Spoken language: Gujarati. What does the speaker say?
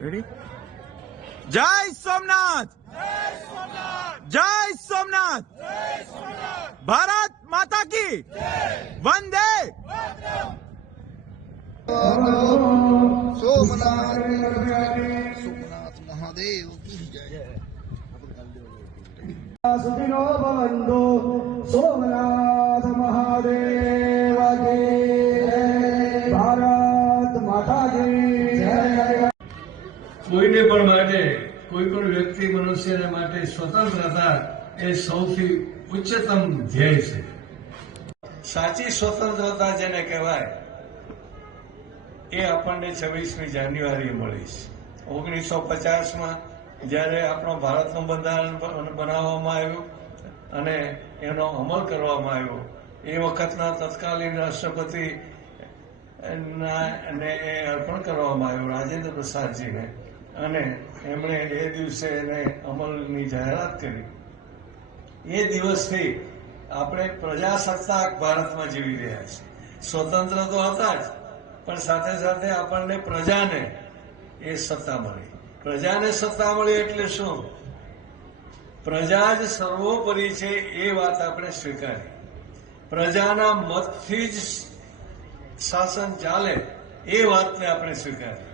Ready? Jai Somnath! Jai Somnath! Bharat Mata ki! Vande! Somnath Mahadev की जय। सुखिनो भवन्तु सोमनाथ महादेव की जय। भारत माता की जय। કોઈને પણ માટે કોઈ પણ વ્યક્તિ મનુષ્યને માટે સ્વતંત્રતા એ સૌથી ઉચ્ચતમ ધ્યેય છે। સાચી સ્વતંત્રતા જેને કહેવાય એ આપણને 26મી જાન્યુઆરીએ મળી છે। 1950માં જ્યારે આપણો ભારતનું બંધારણ બનાવવામાં આવ્યું અને એનો અમલ કરવામાં આવ્યો એ વખતના તત્કાલીન રાષ્ટ્રપતિ ને એ અર્પણ કરવામાં આવ્યું રાજેન્દ્ર પ્રસાદજીને અને એમણે એ દિવસે એને અમલની જાહેરાત કરી। એ દિવસથી આપણે પ્રજાસત્તાક ભારતમાં જીવી રહ્યા છીએ। સ્વતંત્ર તો હતા જ પણ સાથે સાથે આપણને પ્રજાને એ સત્તા મળી। પ્રજાને સત્તા મળી એટલે શું? પ્રજા જ સર્વોપરી છે એ વાત આપણે સ્વીકારી। પ્રજાના મતથી જ શાસન ચાલે એ વાતને આપણે સ્વીકારી।